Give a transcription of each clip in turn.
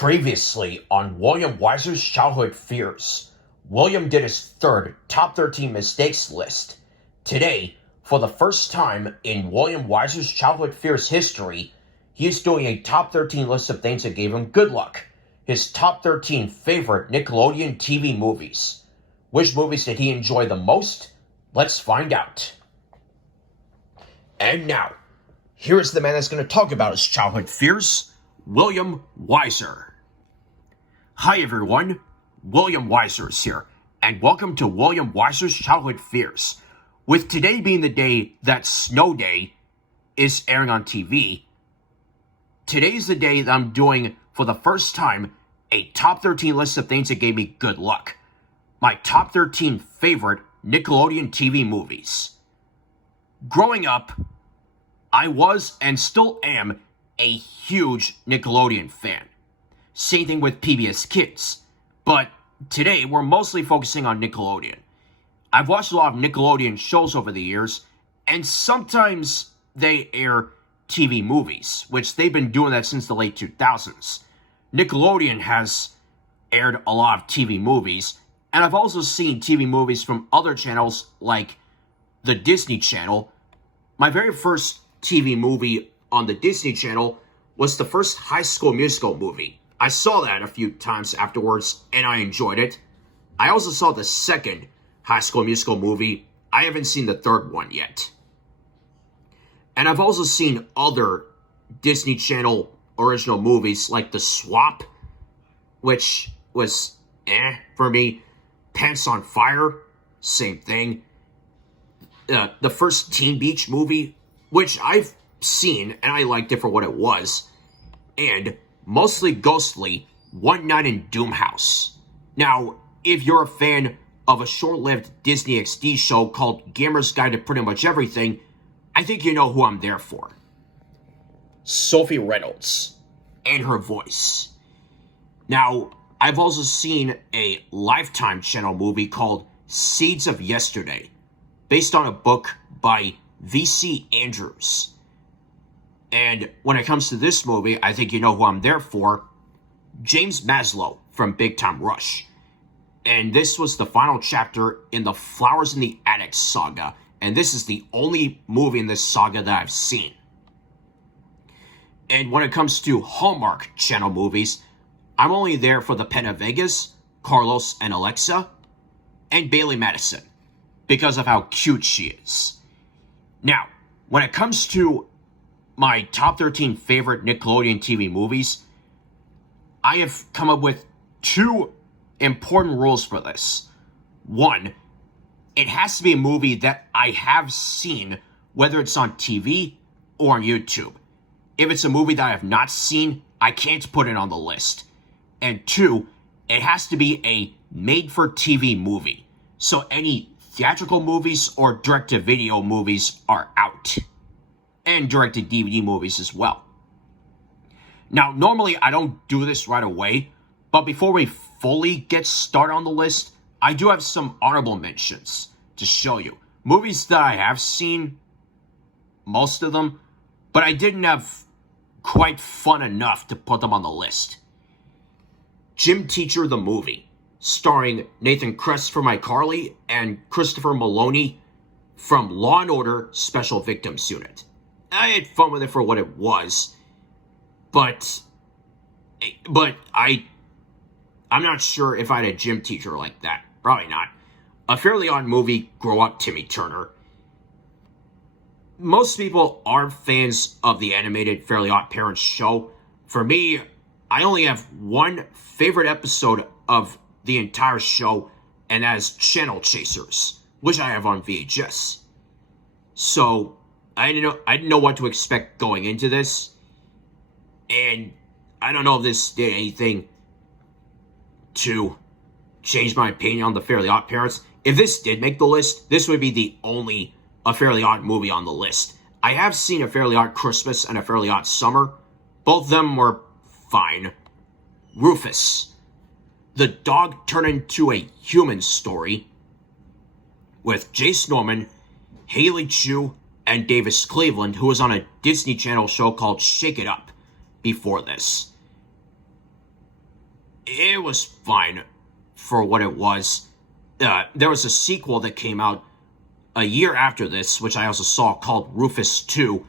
Previously on William Weyser's Childhood Fears, William did his third Top 13 Mistakes list. Today, for the first time in William Weyser's Childhood Fears history, he is doing a Top 13 list of things that gave him good luck. His Top 13 favorite Nickelodeon TV movies. Which movies did he enjoy the most? Let's find out. And now, here's the man that's going to talk about his childhood fears, William Weyser. Hi everyone, William Weyser is here, and welcome to William Weyser's Childhood Fears. With today being the day that Snow Day is airing on TV, today's the day that I'm doing, for the first time, a top 13 list of things that gave me good luck. My top 13 favorite Nickelodeon TV movies. Growing up, I was and still am a huge Nickelodeon fan. Same thing with PBS Kids. But today, we're mostly focusing on Nickelodeon. I've watched a lot of Nickelodeon shows over the years, and sometimes they air TV movies, which they've been doing that since the late 2000s. Nickelodeon has aired a lot of TV movies, and I've also seen TV movies from other channels like the Disney Channel. My very first TV movie on the Disney Channel was the first High School Musical movie. I saw that a few times afterwards, and I enjoyed it. I also saw the second High School Musical movie. I haven't seen the third one yet. And I've also seen other Disney Channel original movies like The Swap, which was for me. Pants on Fire, same thing. The first Teen Beach movie, which I've seen and I liked it for what it was. And Mostly Ghostly, One Night in Doomhouse. Now, if you're a fan of a short-lived Disney XD show called Gamer's Guide to Pretty Much Everything, I think you know who I'm there for. Sophie Reynolds and her voice. Now, I've also seen a Lifetime channel movie called Seeds of Yesterday, based on a book by V.C. Andrews. And when it comes to this movie, I think you know who I'm there for. James Maslow from Big Time Rush. And this was the final chapter in the Flowers in the Attic saga. And this is the only movie in this saga that I've seen. And when it comes to Hallmark Channel movies, I'm only there for the Pena Vegas, Carlos and Alexa, and Bailey Madison, because of how cute she is. Now, when it comes to my top 13 favorite Nickelodeon TV movies, I have come up with two important rules for this. One, it has to be a movie that I have seen, whether it's on TV or on YouTube. If it's a movie that I have not seen, I can't put it on the list. And two, it has to be a made-for-TV movie. So any theatrical movies or direct-to-video movies are out. And direct-to-DVD movies as well. Now, normally I don't do this right away, but before we fully get started on the list, I do have some honorable mentions to show you. Movies that I have seen, most of them, but I didn't have quite fun enough to put them on the list. Gym Teacher the Movie, starring Nathan Kress from iCarly and Christopher Maloney from Law & Order Special Victims Unit. I had fun with it for what it was, but I'm not sure if I had a gym teacher like that. Probably not. A Fairly Odd Movie, Grow Up Timmy Turner. Most people aren't fans of the animated Fairly Odd Parents show. For me, I only have one favorite episode of the entire show, and that is Channel Chasers, which I have on VHS. So I didn't know what to expect going into this, and I don't know if this did anything to change my opinion on the Fairly Odd Parents. If this did make the list, this would be the only A Fairly Odd movie on the list. I have seen A Fairly Odd Christmas and A Fairly Odd Summer. Both of them were fine. Rufus, the dog turned into a human story, with Jace Norman, Haley Chu, and Davis Cleveland, who was on a Disney Channel show called Shake It Up before this. it was fine for what it was. There was a sequel that came out a year after this, which I also saw, called Rufus 2,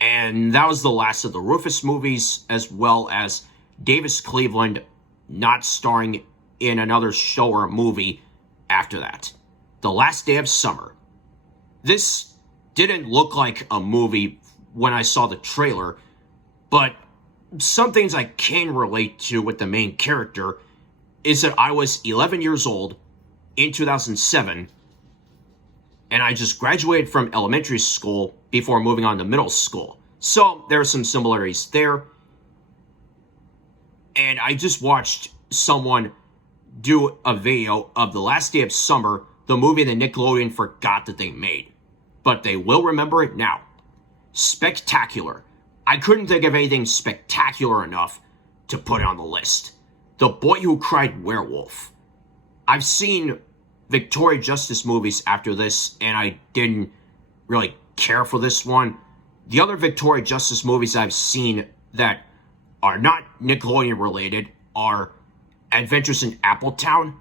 and that was the last of the Rufus movies, as well as Davis Cleveland not starring in another show or movie after that. The Last Day of Summer. This didn't look like a movie when I saw the trailer, but some things I can relate to with the main character is that I was 11 years old in 2007, and I just graduated from elementary school before moving on to middle school. So there are some similarities there. And I just watched someone do a video of The Last Day of Summer, the movie that Nickelodeon forgot that they made. But they will remember it now. Spectacular. I couldn't think of anything spectacular enough to put on the list. The Boy Who Cried Werewolf. I've seen Victoria Justice movies after this, and I didn't really care for this one. The other Victoria Justice movies I've seen that are not Nickelodeon related are Adventures in Appletown,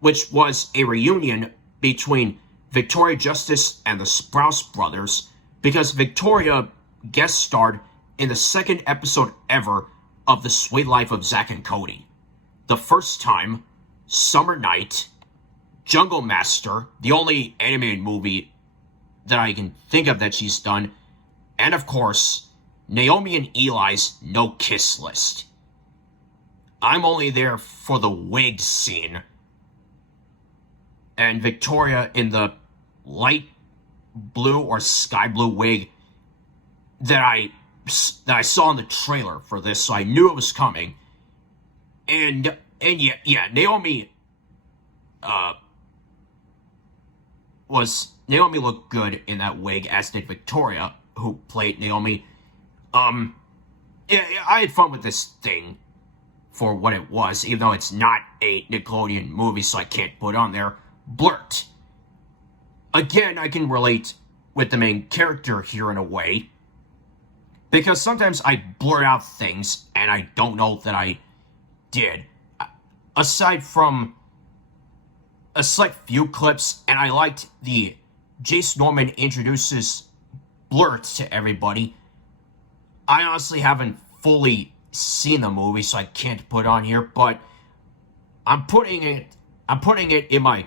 which was a reunion between Victoria Justice and the Sprouse Brothers, because Victoria guest starred in the second episode ever of The Sweet Life of Zack and Cody. The first time, Summer Night, Jungle Master, the only animated movie that I can think of that she's done, and of course, Naomi and Eli's No Kiss List. I'm only there for the wig scene, and Victoria in the light blue or sky blue wig that I saw in the trailer for this, so I knew it was coming. And yeah, Naomi looked good in that wig, as did Victoria, who played Naomi. Yeah, I had fun with this thing for what it was, even though it's not a Nickelodeon movie, so I can't put on there. Blurt. Again, I can relate with the main character here in a way, because sometimes I blurt out things and I don't know that I did. Aside from a select few clips, and I liked the Jace Norman introduces Blurt to everybody. I honestly haven't fully seen the movie, so I can't put it on here, but I'm putting it in my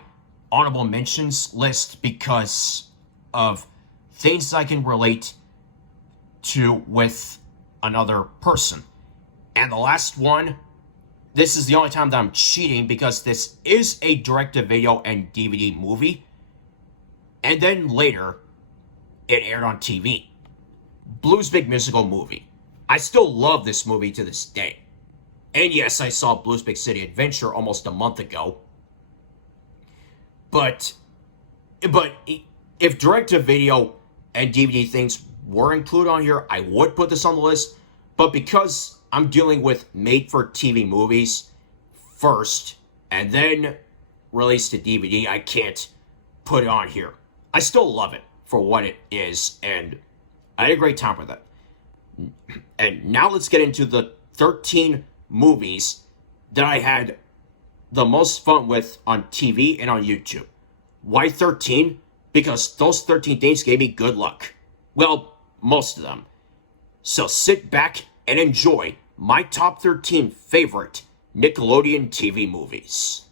honorable mentions list because of things I can relate to with another person. And the last one, this is the only time that I'm cheating because this is a direct-to-video and DVD movie, and then later it aired on TV. Blue's Big Musical Movie. I still love this movie to this day. And yes, I saw Blue's Big City Adventure almost a month ago. But if direct-to-video and DVD things were included on here, I would put this on the list. But because I'm dealing with made-for-TV movies first, and then released to DVD, I can't put it on here. I still love it for what it is, and I had a great time with it. And now let's get into the 13 movies that I had the most fun with on TV and on YouTube. Why 13? Because those 13 things gave me good luck. Well, most of them. So sit back and enjoy my top 13 favorite Nickelodeon TV movies.